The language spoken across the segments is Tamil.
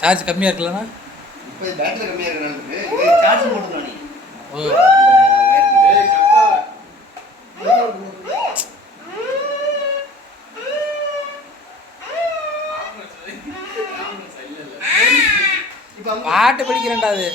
சார்ஜ் கம்மியாக இருக்கலண்ணா இப்போ பேட்டரி கம்மியாக இருக்கிறனால சார்ஜ் போட்டுக்கலாம் நீ. ஓ பாட்டு படிக்கிறேன்டா அது.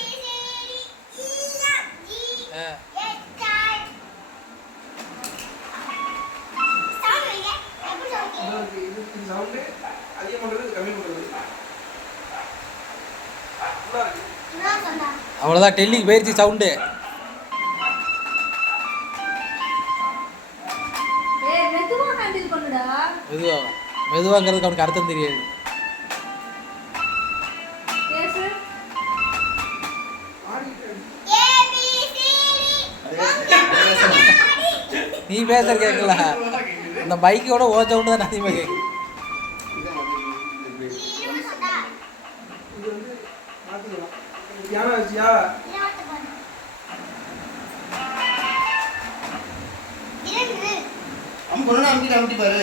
அவ்வளோதான் டெல்லிக்கு போயிடுச்சு சவுண்டு. மெதுவா மெதுவாங்கிறதுக்கு அவனுக்கு அர்த்தம் தெரியாது. நீ பேசுற கேட்கல, அந்த பைக்கோட ஓ சவுண்டு தான் அதிகமாக கேட்குது. அமுட்டி பாரு.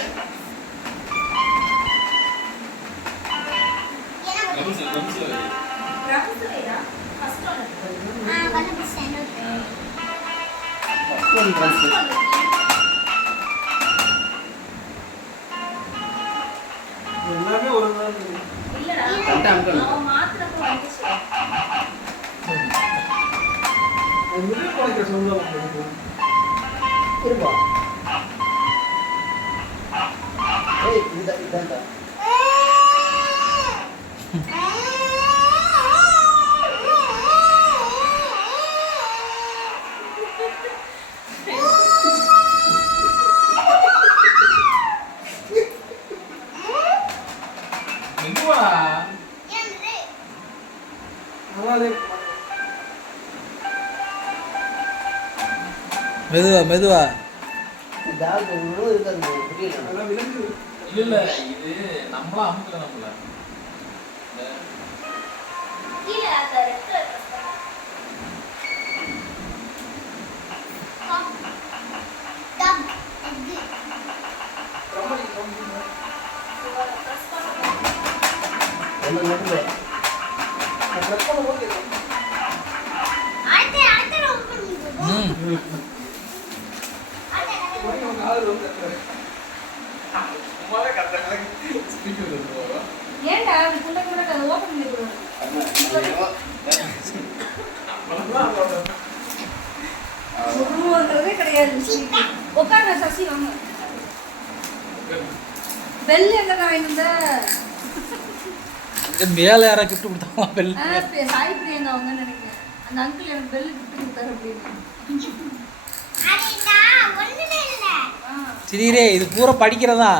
எல்லாமே ஒரு மெதுவா மெதுவா. இல்ல இது நம்மளா அமுக்கல நம்மள ஏன்டா புள்ள கூட ஓபன் பண்ணி கொடு. ஒருவன்றதே கிடையாது. உட்கார்ந்து சசி வாங்க. பெல் எங்க வாங்கிருந்த? இந்த மேல யாரா கிஃப்ட் கொடுத்தாங்களா பெல்? சாய் பிரியங்கா அவங்க நினைக்கிறேன். அந்த அங்கிள் எனக்கு பெல் கிஃப்ட் கொடுத்தாரு அப்படின்னு. சிறீரே இது பூரா படிக்கிறதா.